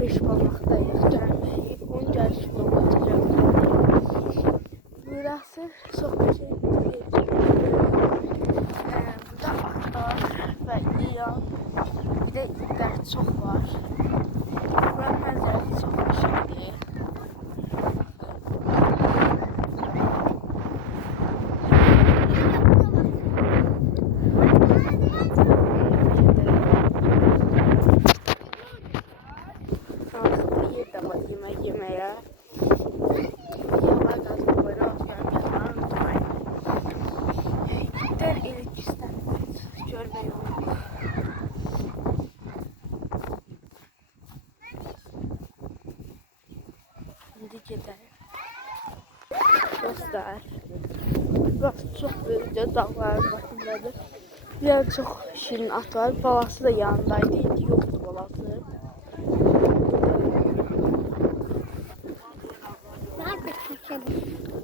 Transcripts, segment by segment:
5 balıqdayıq, gəlmişik. 10 gəlişimə batacaq. Burası çox şey. Burada atlar və İyan, bir də itlər çox var. Buranın mənzərəsi çox xoşdur. Yemeğe. Yavaş gazı böyle oturuyorum. Der elektristen görme yolu. Şimdi gidelim. Dostlar. Burası çok böylece dağların başındadır. Bir çok şirin at var. Balası da yanındaydı. İndi yoktu balası.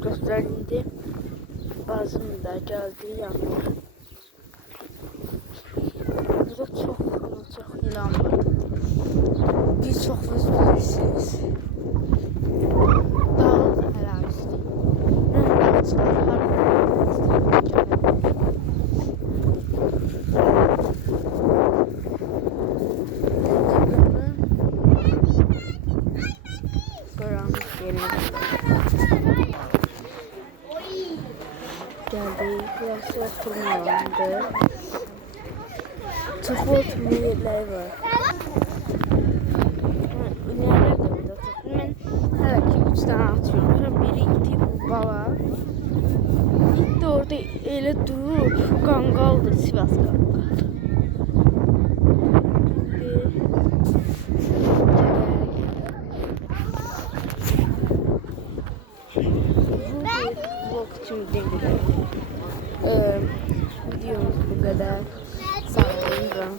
Gösterildi. Bazım da geldi yanına. Burada çok ilan var. Birçok bilirsiniz. Dağlık ərazisi. Geldik. Burası oturma alanıdır. Çok oturma yerleri var. Nerede burada? Ben hele ki 3 tane atıyorum. Biri iti bu bala. İt de orada elə durur. Qanqaldır, Sivas qanqal. Vlog için değil. Videomuz bu kadar. Sağ olun.